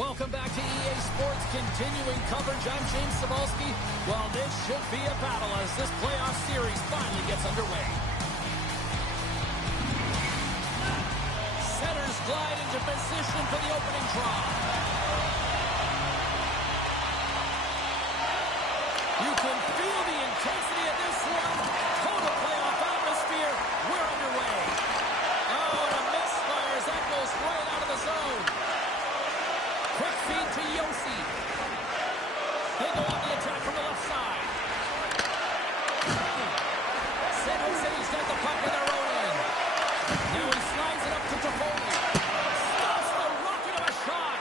Welcome back to EA Sports, continuing coverage. I'm James Cebulski. Well, this should be a battle as this playoff series finally gets underway. Centers glide into position for the opening draw. You can feel the intensity of this one. Total playoff atmosphere. We're underway. Oh, and a misfire as that goes right out of the zone. Quick feed to Yossi. They go on the attack from the left side. San Jose's got the puck in their own end. Now he slides it up to Toffoli. Stops the rocket of a shot.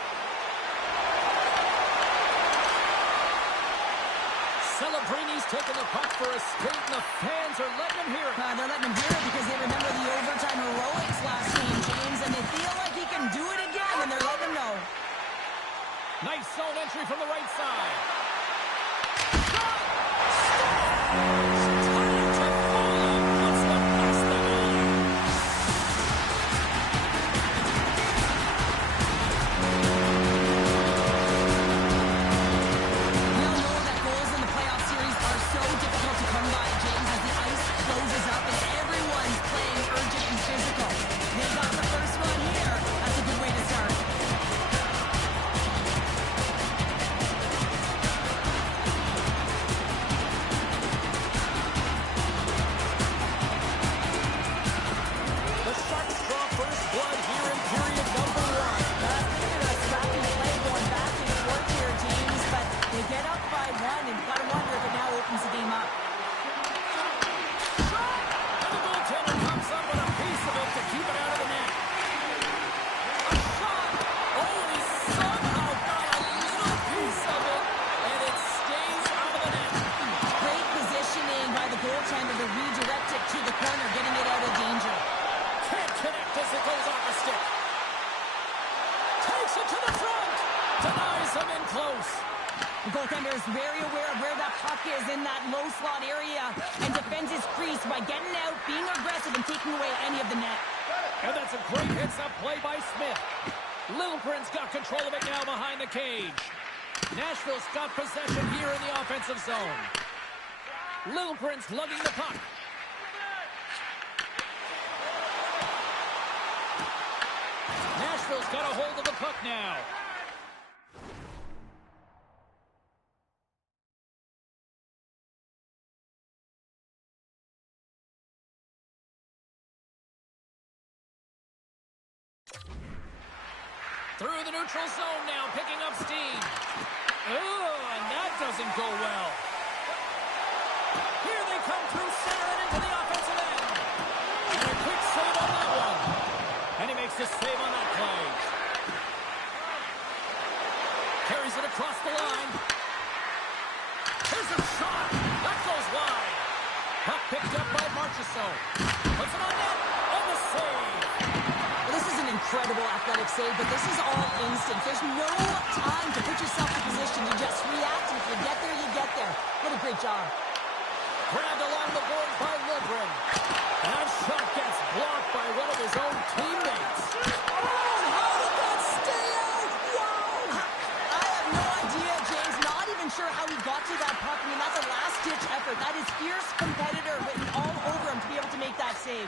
Celebrini's taking the puck for a skate, and the fans are letting him hear it. They're letting him hear it because they remember the overtime heroics last game, James, and they feel like he can do it again, and they're letting him know. Nice zone entry from the right side. The goaltender is very aware of where that puck is in that low slot area and defends his crease by getting out, being aggressive, and taking away any of the net. And that's a great hits-up play by Smith. Littleprint's got control of it now behind the cage. Nashville's got possession here in the offensive zone. Littleprint's lugging the puck. Nashville's got a hold of the puck now. Through the neutral zone now, picking up steam. Oh, and that doesn't go well. Here they come through center and into the offensive end. And a quick save on that one. And he makes the save on that play. Carries it across the line. Here's a shot. That goes wide. Puck picked up by Marchessault. Puts it on net. On the save. This is an incredible athletic save, but this is all instinct. There's no time to put yourself in position. You just react, and if you get there, you get there. What a great job. Grabbed along the boards by Littleprint. And that shot gets blocked by one of his own teammates. Oh, how did that stay out? Wow! I have no idea, James. Not even sure how he got to that puck. I mean, that's a last-ditch effort. That is fierce competitor written all over him to be able to make that save.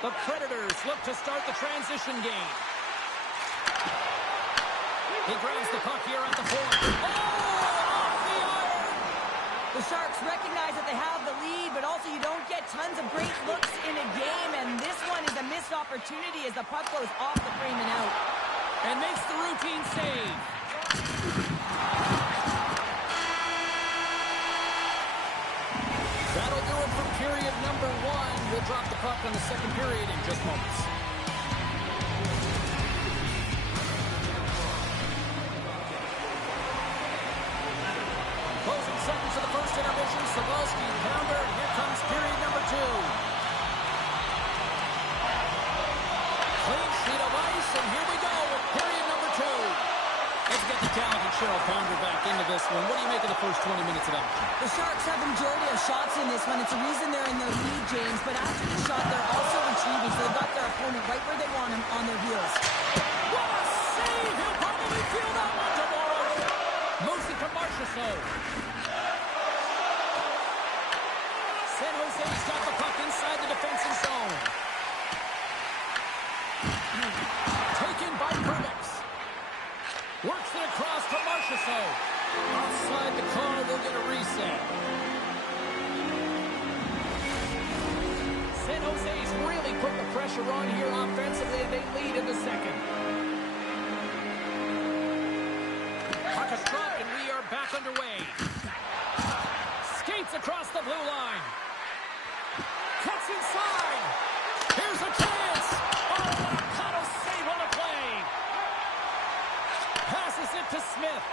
The Predators look to start the transition game. He grabs the puck here at the point. Oh, off the iron! The Sharks recognize that they have the lead, but also you don't get tons of great looks in a game, and this one is a missed opportunity as the puck goes off the frame and out. And makes the routine save. That'll do it for period number one. We'll drop the puck on the second period in just moments. Closing seconds of the first intermission. Cebulski, pounder, and here comes period number two. Clean sheet of ice, and here we go with period number two. Let's get the talented Cheryl Pounder back into this one. What do you make of the first 20 minutes of action? The Sharks have the majority of shots in this one. It's the reason they're in the lead, James. But after the shot, they're also retrieving. So they've got their opponent right where they want him, on their heels. What a save! He'll probably feel that one tomorrow. Moves it to Marchessault. San Jose's got the puck inside the defensive zone. Taken by Perbix. Works it across to Marchessault. Outside the call, we'll get a reset. San Jose's really put the pressure on here offensively. They lead in the second. Puck is dropped, and we are back underway. Skates across the blue line. Cuts inside. Here's a chance. Oh, what a paddle save on the play. Passes it to Smith.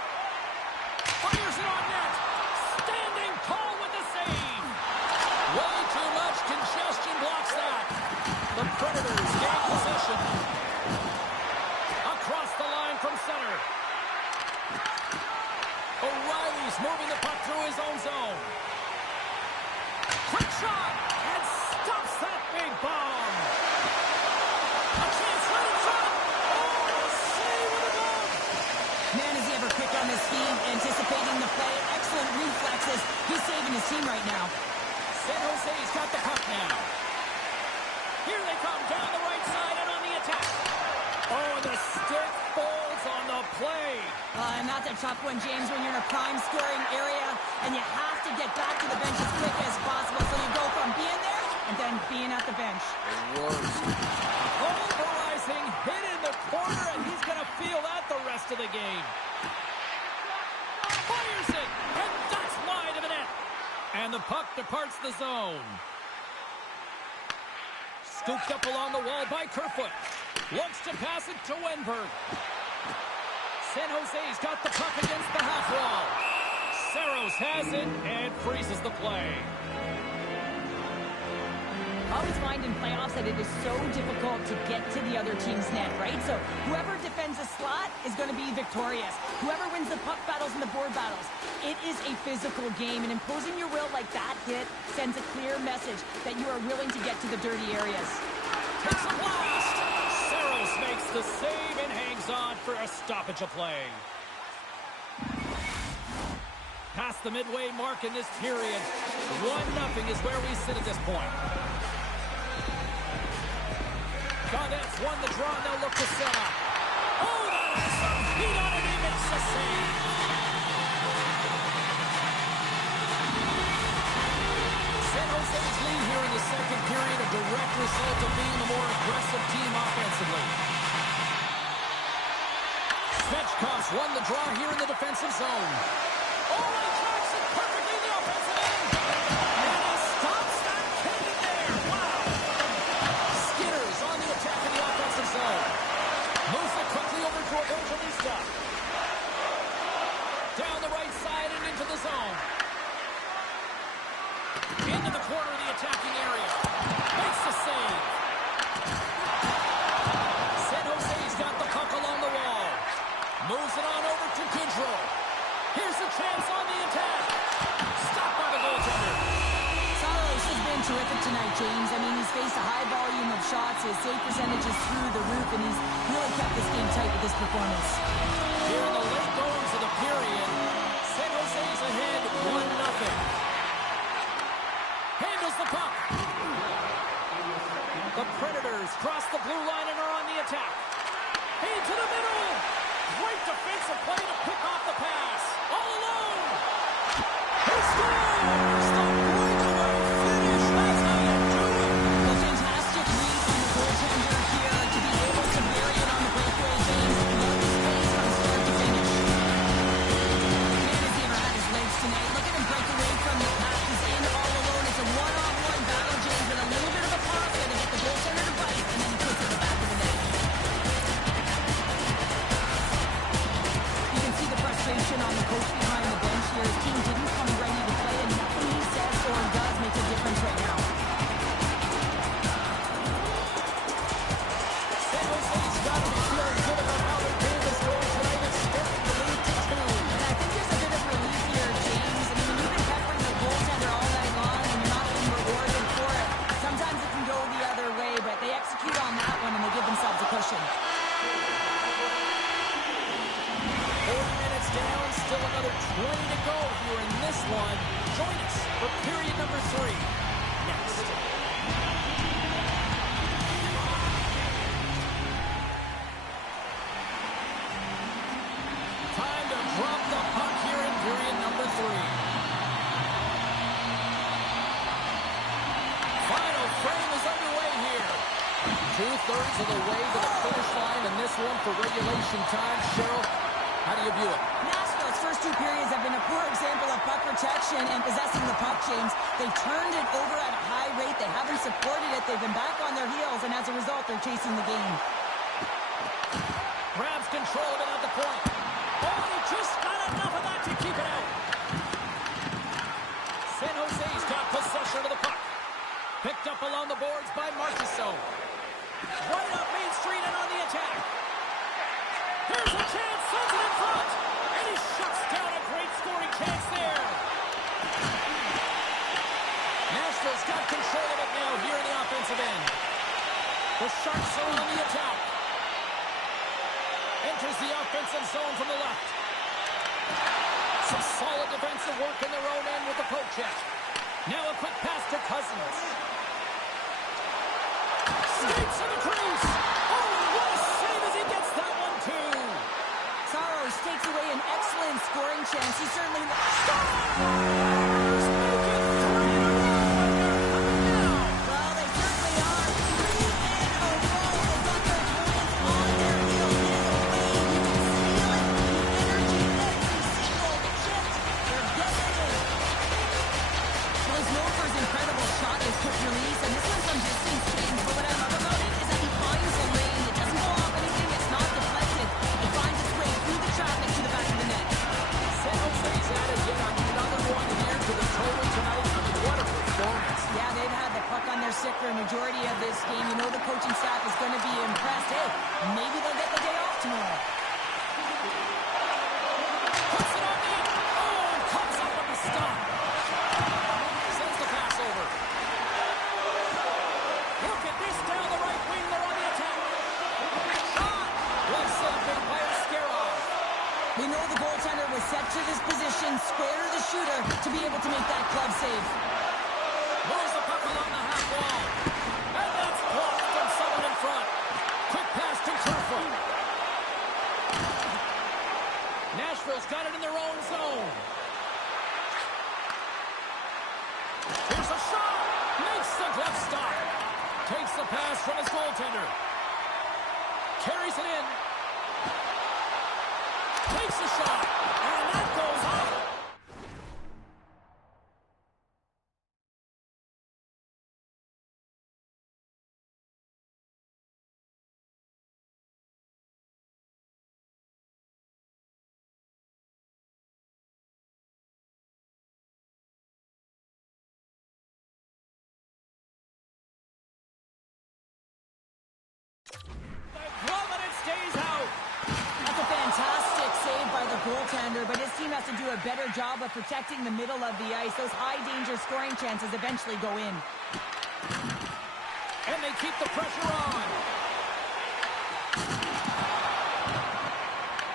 Fires it on net. Standing tall with the save. Way too much congestion blocks that. The Predators gain possession. Across the line from center. O'Reilly's moving the puck through his own zone. Quick shot. And stops that big bomb. A chance, right in front. Oh, save with a glove. Man, is he ever quick on his feet, anticipating the play. Excellent reflexes. He's saving his team right now. San Jose's got the puck now. Here they come down the right side and on the attack. Oh, the stick folds on the play. And that's a tough one, James, when you're in a prime scoring area and you have to get back to the bench as quick as possible. So you go from being there and then being at the bench. The worst. Pulverizing, hit in the corner, and he's going to feel that the rest of the game. Fires it, and that's wide of the net. And the puck departs the zone. Scooped up along the wall by Kerfoot. Looks to pass it to Wenberg. San Jose's got the puck against the half wall. Saros has it and freezes the play. I always find in playoffs that it is so difficult to get to the other team's net, right? So whoever defends a slot is going to be victorious. Whoever wins the puck battles and the board battles. It is a physical game, and imposing your will like that hit sends a clear message that you are willing to get to the dirty areas. Takes a blast. Saros makes the save and hangs on for a stoppage of play. Past the midway mark in this period. 1-0 is where we sit at this point. Gaudette's won the draw, and they'll look to set up. Oh, that has some heat on it. He makes the save. San Jose's lead here in the second period, a direct result of being the more aggressive team offensively. Svechkov's won the draw here in the defensive zone. Oh, he tracks it perfectly in the offensive end. And he stops that cannon there. Wow. Skinner's on the attack in the offensive zone. Moves it quickly over to Evangelista. Down the right side and into the zone. Into the corner of the attacking area. Makes the save. San Jose's got the puck along the wall. Moves it on over to Goodrow. Here's a chance on the attack. Stopped by the goaltender. Saros has been terrific tonight, James. I mean, he's faced a high volume of shots. His save percentage is through the roof, and he's really kept this game tight with his performance. Here in the late goings of the period, San Jose's ahead 1-0. Handles the puck. The Predators cross the blue line and are on the attack. Hey, to the middle. Great defensive play to pick off the pass. All alone. He scores! The breakaway finish. That's how you do it. A fantastic read on the goaltender here to be able to bury it on the breakaway, James. Love his pace from start to finish. Man, has he ever had his legs tonight. Look at him break away from the pass. He's in all alone. It's a one-on-one battle, James, with a little bit of a pause there to get the goaltender to bite, and then he puts it in the back of the net. You can see the frustration on the coach behind the bench here. His team didn't come ready to play, and nothing he says or does makes a difference right now. San Jose's got to be feeling good about how their game is going tonight. It's starting to lead to 2. down. Still another 20 to go here in this one. Join us for period number 3. Next. Time to drop the puck here in period number 3. Final frame is underway here. 2/3 of the way to the finish line in this one for regulation time. Cheryl, how do you view it? Nashville's first 2 periods have been a poor example of puck protection and possessing the puck, James. They turned it over at a high rate. They haven't supported it. They've been back on their heels, and as a result, they're chasing the game. Grabs control of it at the point. Oh, and he just got enough of that to keep it out. San Jose's got possession of the puck. Picked up along the boards by Marchessault. Right up Main Street and on the attack. Here's a chance, sends it in front, and he shuts down a great scoring chance there. Nashville's got control of it now here in the offensive end. The Sharks are on the attack. Enters the offensive zone from the left. Some solid defensive work in their own end with the poke check. Now a quick pass to Cousins. Skates in the crease. Oh, what a save as he gets that one, too. Saros takes away an excellent scoring chance. He certainly... Stars! Make it 3 in a row, and they're coming now. Well, they certainly are. 3 in a row. They've got their opponents on their heels. This way, you can feel it. The energy, every single shift. They're getting it. Well, he's known for his incredible shot, his quick release, and this one's from distance, James. But what I love about it is that he finds the lane. It doesn't go off anything. It's not deflected. It finds its way through the traffic to the back of the net. San Jose's added yet another one here to the total tonight. I mean, what a performance. Yeah, they've had the puck on their stick for a majority of this game. You know the coaching staff is going to be impressed. Hey, maybe they'll get the day off tomorrow. Puts it on the... Oh, and comes up with the stop. Sends the pass over. Look at this down the right wing. They're on the attack. Shot! Well saved by Scarrow. We know the goaltender was set to this position, square to the shooter, to be able to make that club save. Moves the puck along the half wall. And that's blocked from someone in front. Quick pass to Kerfoot. Nashville's got it in their own zone. Here's a shot. Makes the glove stop. Takes the pass from his goaltender. Carries it in. Takes the shot. And that goes off. Goaltender, but his team has to do a better job of protecting the middle of the ice. Those high-danger scoring chances eventually go in. And they keep the pressure on.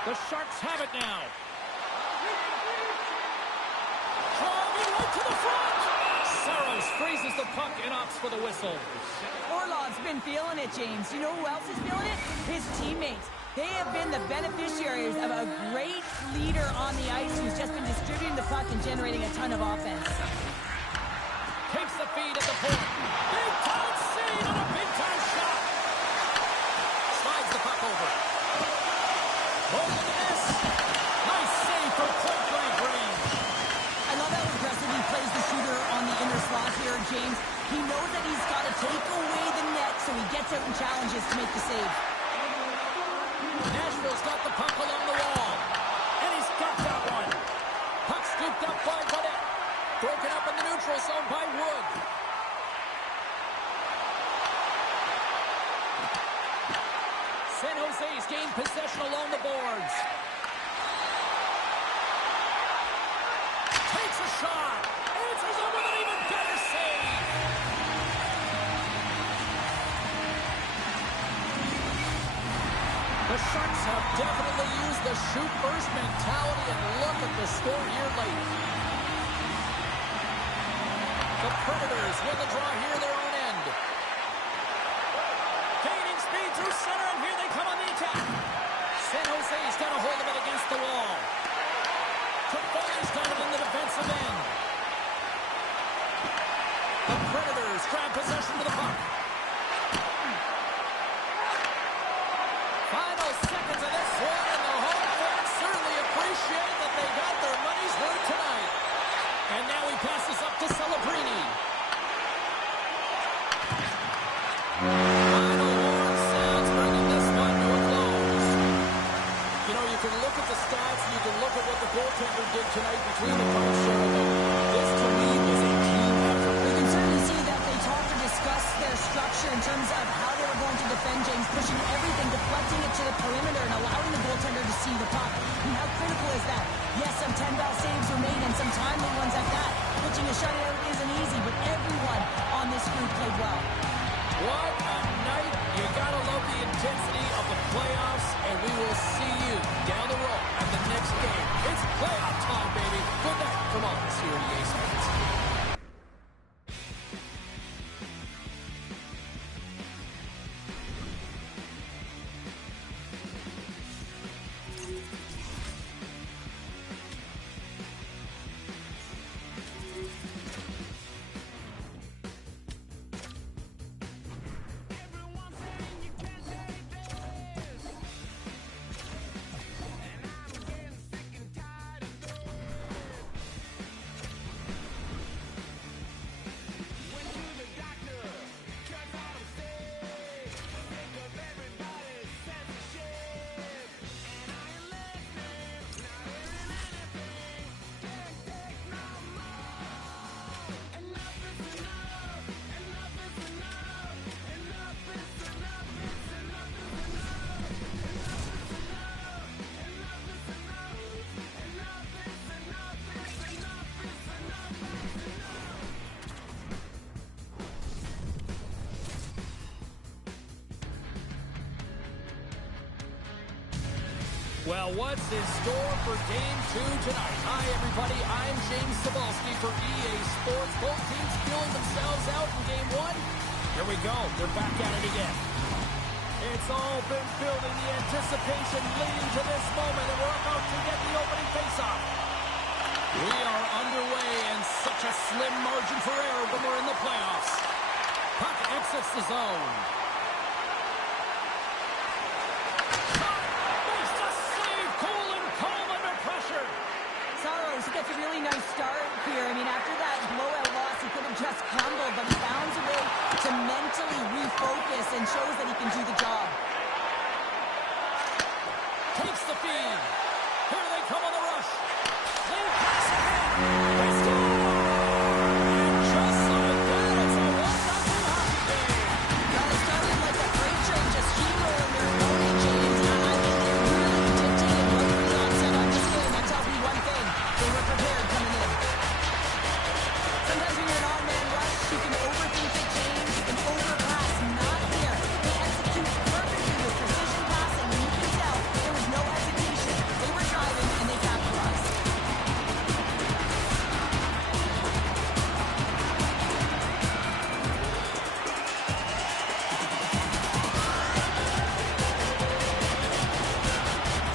The Sharks have it now. Driving right to the front. Saros freezes the puck and opts for the whistle. Orlov's been feeling it, James. You know who else is feeling it? His teammates. They have been the beneficiaries of a great leader on the ice who's just been distributing the puck and generating a ton of offense. Takes the feed at the point. Big-time save and a big-time shot. Slides the puck over. Over the miss. Nice save from point-blank range. I love how aggressive he plays the shooter on the inner slot here, James. He knows that he's got to take away the net, so he gets out and challenges to make the save. Nashville's got the puck along the wall. And he's got that one. Puck scooped up by Burnett. Broken up in the neutral zone by Wood. San Jose's gained possession along the boards. Takes a shot. Answers it with an even better save. The Sharks have definitely used the shoot-first mentality, and look at the score here late. The Predators win the draw here, their own end. Gaining speed through center, and here they come on the attack. San Jose's got a hold of it against the wall. Conf-Finals got it in the defensive end. The Predators grab possession to the puck. Final seconds of this one, and the home fans certainly appreciate that they got their money's worth tonight. And now he passes up to Celebrini. Final horn sounds, bringing this one to a close. You know, you can look at the stats, and you can look at what the goaltender did tonight between the pipes, Cheryl, but this, to me, was a team effort. We can certainly see that they talked or discussed their structure in terms of how they were going to defend James, pushing everything, deflecting it to the perimeter, and allowing the goaltender to see the puck. I mean, how critical is that? Yes, some 10-ball saves were made, and some timely ones at that. Pitching a shutout isn't easy, but everyone on this group played well. What a night. You gotta love the intensity of the playoffs, and we will see you down the road at the next game. It's playoff time, baby. Good night from all of us here at EA Sports. Well, what's in store for Game 2 tonight? Hi, everybody. I'm James Cebulski for EA Sports. Both teams feeling themselves out in Game 1. Here we go. They're back at it again. It's all been building, the anticipation leading to this moment, and we're about to get the opening faceoff. We are underway, and such a slim margin for error when we're in the playoffs. Puck exits the zone. He gets a really nice start here. I mean, after that blowout loss, he could have just crumbled, but he found a way to mentally refocus and shows that he can do the job. Takes the feed. Here they come on the rush. They pass ahead. They score! And just like that, it's a 1-0 hockey game. Well, it started like a freight train just steamrolling their opponent, James. I mean, they really dictated right from the onset of this game. That tells me one thing. They were prepared coming in. Sometimes when you're an on-man rush, you can overthink it, James. You can overpass. Not here. They execute perfectly with precision passing, and you can tell there was no hesitation. They were driving, and they capitalized.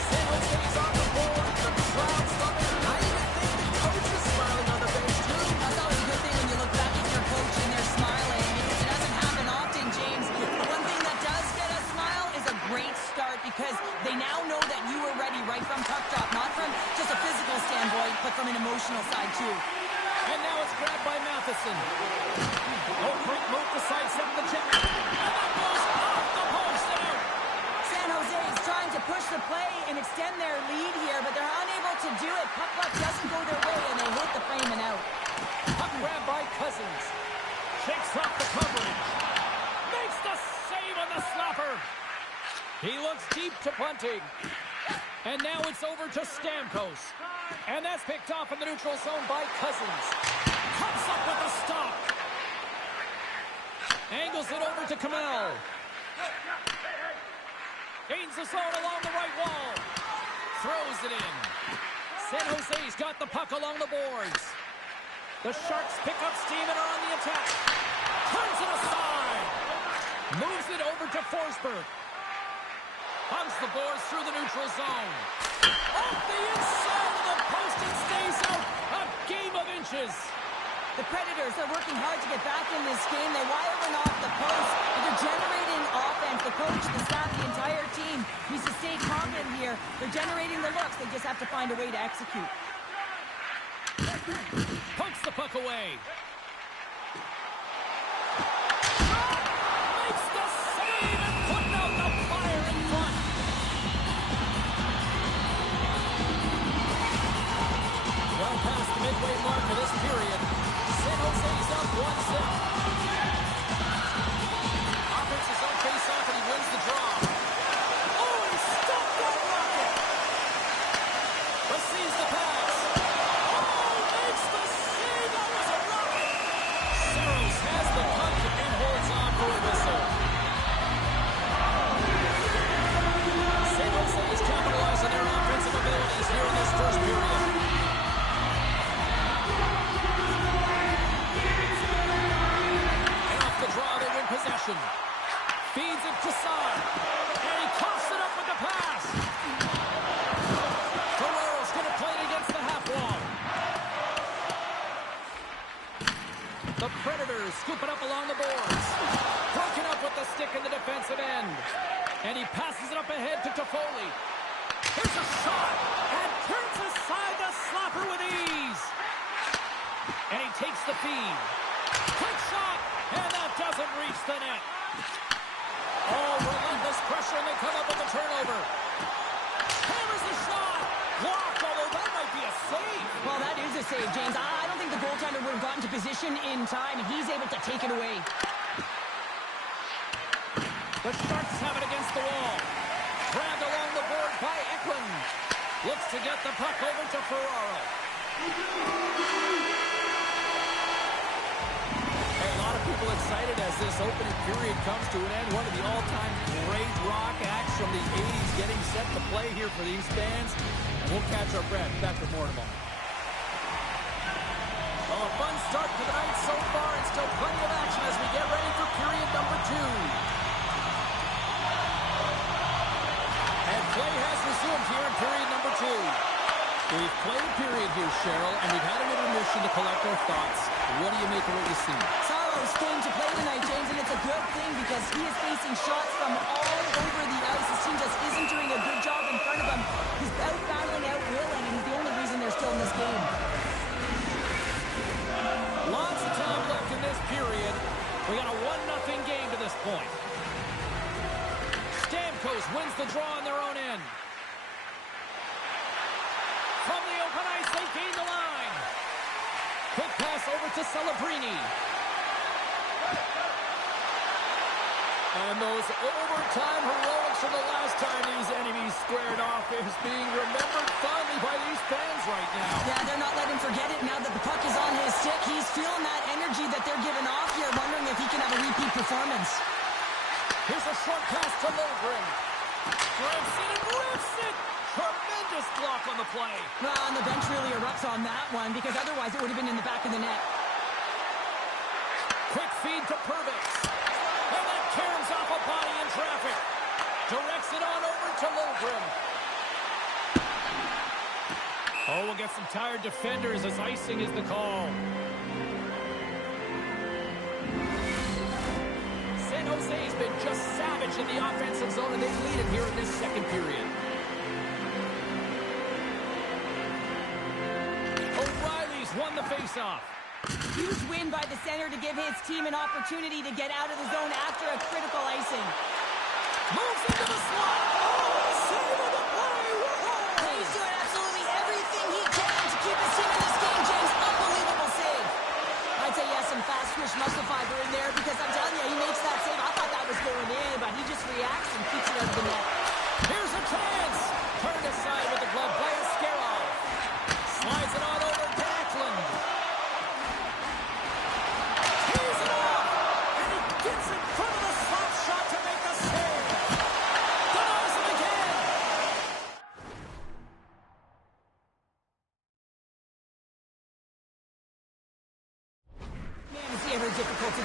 San Jose's on the board. The crowd's loving it. I even think the coach is smiling on the bench, too. That's always a good thing when you look back at your coach and they're smiling, because it doesn't happen often, James. The one thing that does get a smile is a great start, because they now know that you were ready right from puck drop, not from just a physical standpoint, but from an emotional side, too. And now it's grabbed by Matheson. Oh, great move to sidestep the chip. And that goes off the post out. San Jose is trying to push the play and extend their lead here, but they're unable to do it. Puck luck doesn't go their way, and they hit the frame and out. Puck grab by Cousins. Shakes off the coverage. Makes the save on the slapper. He looks deep to punting. And now it's over to Stamkos. And that's picked off in the neutral zone by Cousins. Comes up with a stop. Angles it over to Kamel. Gains the zone along the right wall. Throws it in. San Jose's got the puck along the boards. The Sharks pick up steam and are on the attack. Turns it aside. Moves it over to Forsberg. Hunts the boards through the neutral zone. Off the inside of the post and stays out. A game of inches. The Predators are working hard to get back in this game. They wire one off the post. They're generating offense. The coach, the staff, the entire team needs to stay confident here. They're generating the looks. They just have to find a way to execute. Pokes the puck away. Makes the save and putting out the fire in front. Well past the midway mark of this period. San Jose's up 1-0. Offense is on face-off and he wins the draw. Oh, he stopped that rocket! Receives the pass. Oh, makes the save. That was a rocket. Saros has the puck and holds on for a whistle. San Jose is capitalizing their offensive abilities here in this first period. Possession. Feeds it to Saar. And he coughs it up with the pass. Ferrero's going to play it against the half wall. The Predators scoop it up along the boards. Broken up with the stick in the defensive end. And he passes it up ahead to Toffoli. Here's a shot. And turns aside the slapper with ease. And he takes the feed. Quick shot. And that doesn't reach the net. Oh, relentless pressure, and they come up with the turnover. Hammers the shot. Blocked, although that might be a save. Well, that is a save, James. I don't think the goaltender would have gotten to position in time, and he's able to take it away. The Sharks have it against the wall. Grabbed along the board by Eklund. Looks to get the puck over to Ferraro. People excited as this opening period comes to an end. One of the all-time great rock acts from the 80s getting set to play here for these fans. And we'll catch our breath. Back with more tomorrow. Well, a fun start to the night so far, and still plenty of action as we get ready for period number 2. And play has resumed here in period number 2. We've played a period here, Cheryl, and we've had an intermission to collect our thoughts. What do you make of what you've seen? Saros came to play tonight, James, and it's a good thing because he is facing shots from all over the ice. His team just isn't doing a good job in front of him. He's out battling, out willing, and he's the only reason they're still in this game. Lots of time left in this period. We got a 1-0 game to this point. Stamkos wins the draw on their own end. From the open ice, they gain the line. Quick pass over to Celebrini. And those overtime heroics from the last time these enemies squared off is being remembered fondly by these fans right now. Yeah, they're not letting him forget it now that the puck is on his stick. He's feeling that energy that they're giving off here, wondering if he can have a repeat performance. Here's a short pass to Lundgren. Grabs it and rips it. Tremendous block on the play. Well, and the bench really erupts on that one because otherwise it would have been in the back of the net. Quick feed to Purvis. And that caroms off a body in traffic. Directs it on over to Lundgren. Oh, we'll get some tired defenders as icing is the call. San Jose's been just savage in the offensive zone, and they lead it here in this second period. O'Reilly's won the faceoff. Huge win by the center to give his team an opportunity to get out of the zone after a critical icing. Moves into the slot. Oh, save of the play. Whoa. He's doing absolutely everything he can to keep his team in this game, James. Unbelievable save. I'd say yes, some fast twitch muscle fiber in there because I'm telling you, he makes that save. I thought that was going in, but he just reacts and keeps it out of the net. Here's a chance. Turned aside with the glove by Askarov. Slides it on over to Eklund. Tees it off. And he gets in front of the slap shot to make the save. Denies him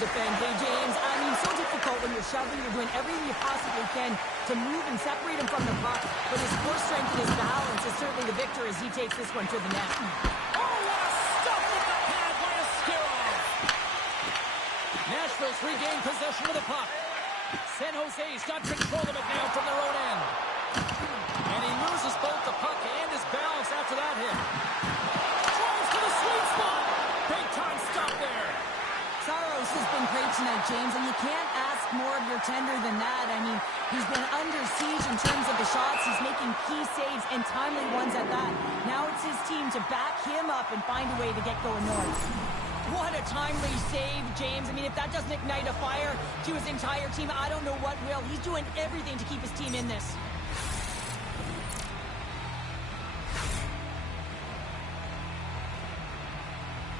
defend. Hey, James, I mean, so difficult when you're shoving. You're doing everything you possibly can to move and separate him from the puck. But his core strength and his balance is certainly the victor as he takes this one to the net. Oh, what a stuff with the pad by Askarov. Nashville's regained possession of the puck. San Jose's got control of it now from their own end. And he loses both the puck and his balance after that hit. Drives to the sweet spot. Big time stop there. Saros has been great tonight, James, and you can't ask more of your tender than that. I mean, he's been under siege in terms of the shots. He's making key saves and timely ones at that. Now it's his team to back him up and find a way to get going north. What a timely save, James. I mean, if that doesn't ignite a fire to his entire team, I don't know what will. He's doing everything to keep his team in this.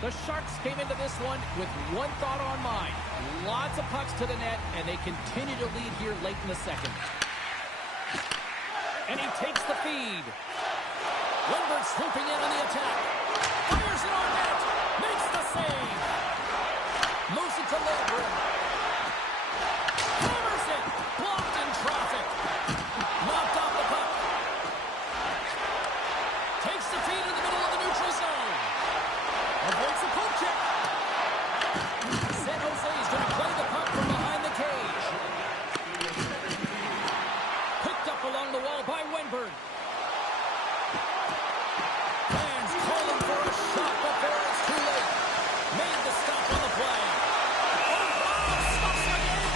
The Sharks came into this one with one thought on mind. Lots of pucks to the net, and they continue to lead here late in the second. And he takes the feed. Lindbergh swooping in on the attack. Fires it on net. Makes the save. Moves it to Lindbergh. Hammers it. Blocked in traffic. Knocked off the puck. Takes the feed in the middle of the neutral zone. Avoids the poke check. San Jose is going to play the puck from behind the cage. Picked up along the wall by Wenberg. Fans calling for a shot before it's too late. Made the stop on the play. Oh, wow! Stops again!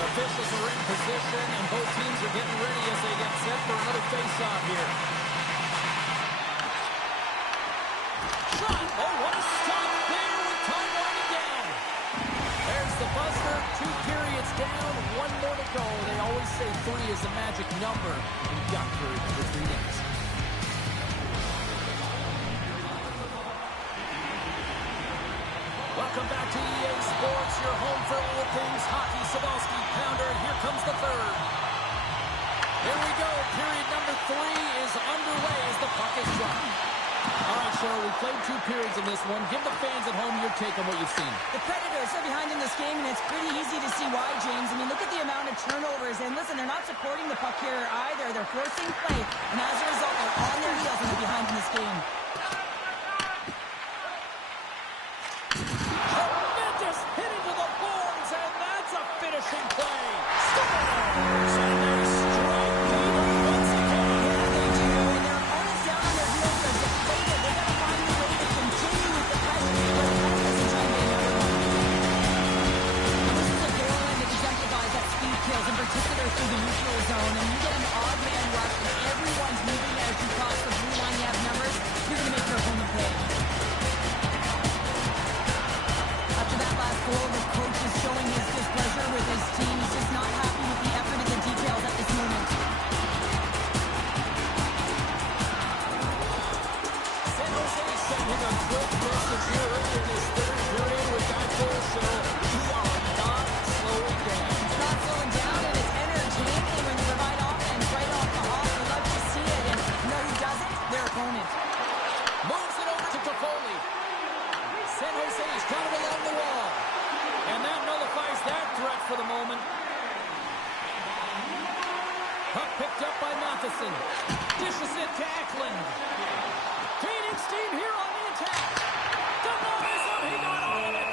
Officials are in position, and both teams are getting ready as they get set for another face-off here. Shot! Oh, what a stop there with time winding down. There's the buzzer. 2 periods down, 1 more to go. They always say 3 is a magic number in gun period for 3 minutes. Welcome back to EA Sports, your home for all things hockey. Sabalski pounder. Here comes the third. Here we go. Period number 3 is underway as the puck is dropped. All right, Cheryl, we played 2 periods in this one. Give the fans at home your take on what you've seen. The Predators are behind in this game, and it's pretty easy to see why, James. I mean, look at the amount of turnovers. And listen, they're not supporting the puck here either. They're forcing play, and as a result, they're on their heels and they're behind in this game. Tremendous hit into the boards, and that's a finishing play. Scores! And they strike deep once again. Yeah, they do, and their opponents down on their heels are deflated. They got to find a way to continue with the pressure because that doesn't try and get another one. And this is a goal line that exemplifies that speed kills, in particular through the neutral zone. And you get an odd man rush and everyone's moving as you cross the blue line. You have numbers. You're going to make your opponent pay. After that last goal, the coach is showing his displeasure with his team. He's just not happy with the effort and the details at this moment. San Jose sent him a quick message here early in this third period with that goal show. You are not slowing down. It's not slowing down, and it's entertaining when you provide offense right off the hop. We love to see it, and you know who doesn't? Their opponent. Moves it over to Toffoli. San Jose's got it along the wall. And that nullifies that threat for the moment. Puck picked up by Matheson. Dishes it to Eklund. Gaining steam here on the attack. Denies him. He got all of it.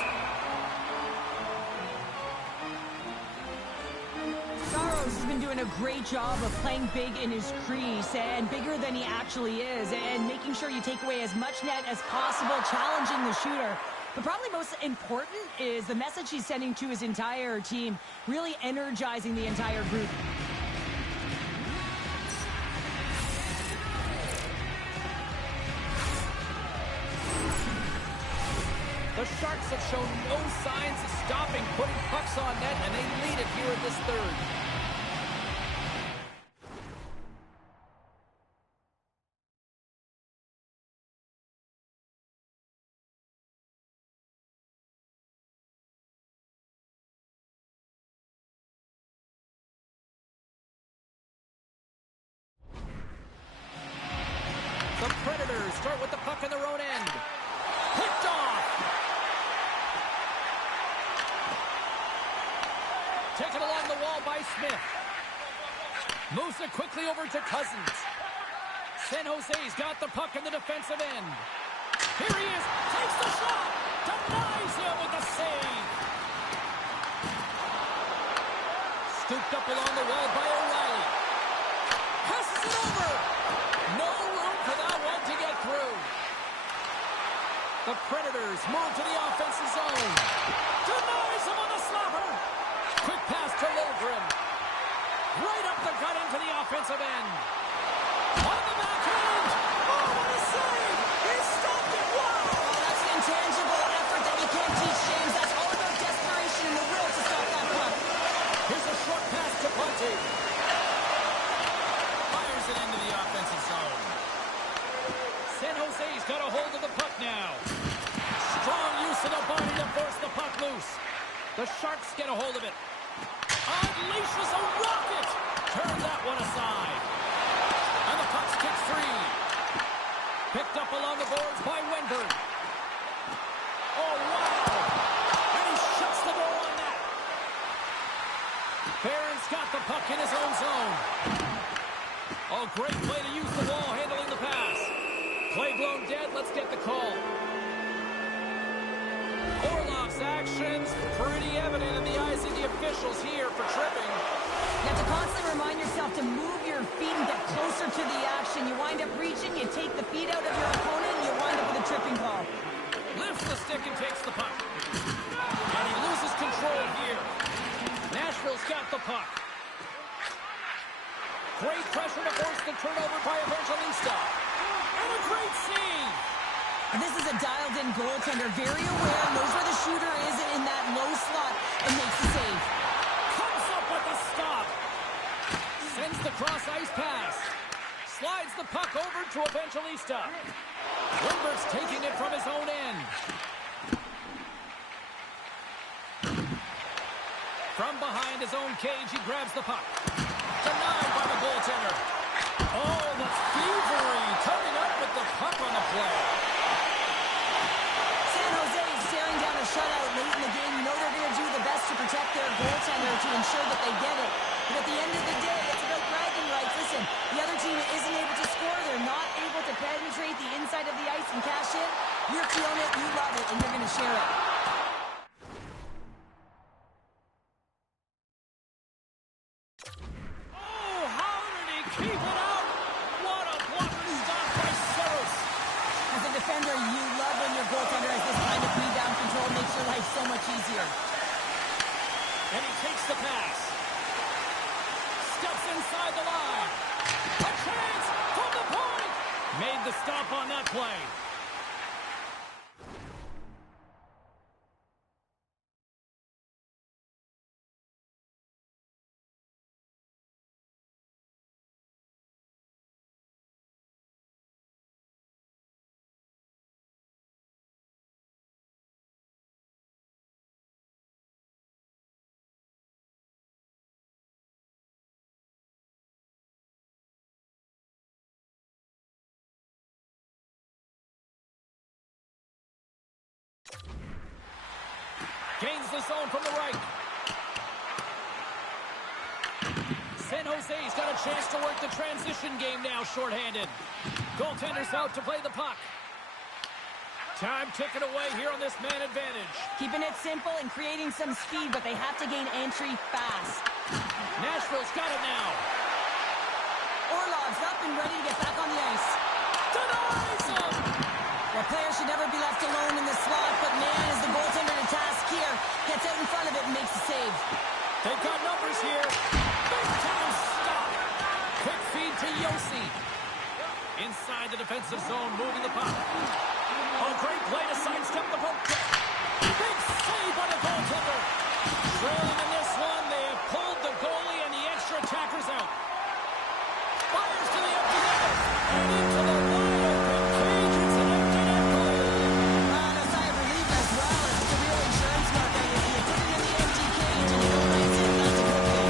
Saros has been doing a great job of playing big in his crease and bigger than he actually is and making sure you take away as much net as possible, challenging the shooter. But probably most important is the message he's sending to his entire team, really energizing the entire group. The Sharks have shown no signs of stopping putting pucks on net, and they lead it here in this third. The Predators start with the puck in their own end. Picked off. Taken along the wall by Smith. Moves it quickly over to Cousins. San Jose's got the puck in the defensive end. Here he is. Takes the shot. Denies him with the save. Scooped up along the wall by O'Reilly. Passes it over. No room for that one to get through. The Predators move to the offensive zone. Denies him on the slapper. Quick pass to Lilgren. Right up the gut into the offensive end. On the backhand. Oh, what a save. He stopped it. Wow. Oh, that's an intangible effort that you can't teach, James. That's all about desperation and the will to stop that puck. Here's a short pass to Bunting. Fires it into the offensive zone. San Jose's got a hold of the puck now. Strong use of the body to force the puck loose. The Sharks get a hold of it. Unleashes a rocket. Turn that one aside. And the puck's kicked free. Picked up along the boards by Wenberg. Oh, wow. And he shuts the door on that. Barron's got the puck in his own zone. Oh, great play to use the wall handling the pass. Play blown dead. Let's get the call. Orlov's actions pretty evident in the eyes of the officials here for tripping. You have to constantly remind yourself to move your feet and get closer to the action. You wind up reaching, you take the feet out of your opponent, and you wind up with a tripping call. Lifts the stick and takes the puck. And he loses control here. Nashville's got the puck. Great pressure to force the turnover by Evangelista. And a great save. And this is a dialed-in goaltender, very aware, knows where the shooter is in that low slot, and makes the save. Comes up with the stop. Sends the cross-ice pass. Slides the puck over to Evangelista. Wenberg's taking it from his own end. From behind his own cage, he grabs the puck. Denied by the goaltender. Oh, the thievery coming up with the puck on the play. San Jose is staring down a shutout late in the game. You know they're going to do the best to protect their goaltender to ensure that they get it. But at the end of the day, it's about bragging rights. Listen, the other team isn't able to score. They're not able to penetrate the inside of the ice and cash in. You're feeling it, you love it, and you're going to share it. Oh, how did he keep it out? What a blocker stop by Saros. As a defender, you love when your goaltender has this kind of rebound control. It makes your life so much easier. And he takes the pass. Steps inside the line. A chance from the point. Made the stop on that play. Gains the zone from the right. San Jose's got a chance to work the transition game now, shorthanded. Goaltender's out to play the puck. Time ticking away here on this man advantage. Keeping it simple and creating some speed, but they have to gain entry fast. Nashville's got it now. Orlov's up and ready to get back on the ice. Denies him! Well, players should never be left alone in the slot, but man, is the goaltender to task here. Gets out in front of it and makes the save. They've got numbers here. Big time stop. Quick feed to Yossi. Inside the defensive zone, moving the puck. A great play to sidestep the poke check. Big save by the goaltender. Trailing in this one, they have pulled the goalie and the extra attackers out. Fires to the empty net. And into the wide open cage. It's an empty net goal. A sigh of relief as well. It's a real insurance marker. You put it in the empty cage and you don't raise it. That's a good thing.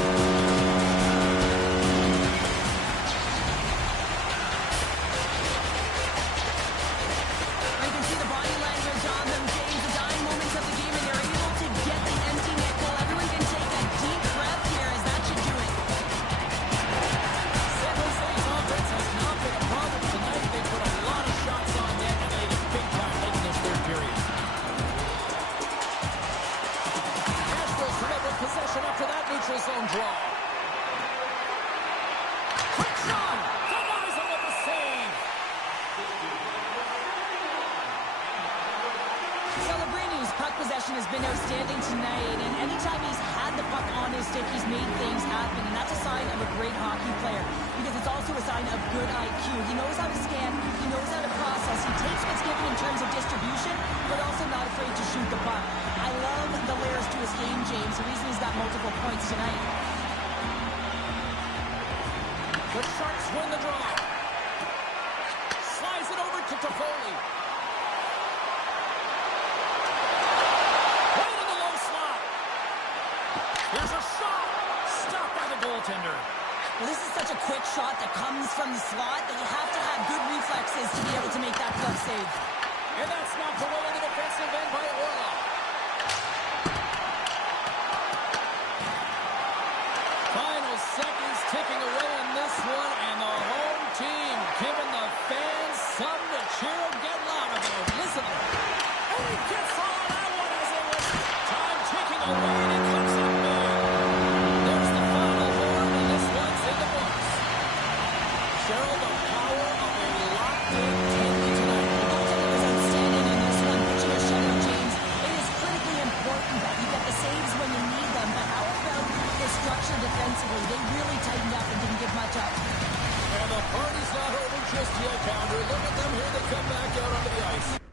has been outstanding tonight, and anytime he's had the puck on his stick, he's made things happen, and that's a sign of a great hockey player, because it's also a sign of good IQ. He knows how to scan, he knows how to process, he takes what's given in terms of distribution, but also not afraid to shoot the puck. I love the layers to his game, James. The reason he's got multiple points tonight. The Sharks win the draw. Slides it over to Toffoli. Right in the low slot. Here's a shot. Stopped by the goaltender. Well, this is such a quick shot that comes from the slot that you have to have good reflexes to be able to make that glove save. And that's knocked away in the defensive end by Orlov. Final seconds ticking away in this one, and the home team giving the fans something to cheer and get loud about. Listen to them. And he gets all that one as it was time ticking away, and it comes up big. There's the final horn, and this one's in the books. Cheryl, the power of a locked-in 10 tonight. The goaltending was outstanding in this one. Pitching a shutout, James. It is critically important that you get the saves when you need them, but how about the structure defensively? They really tightened up and didn't give much up. And the party's not over just yet, Pounder. Look at them here. They come back out onto the ice.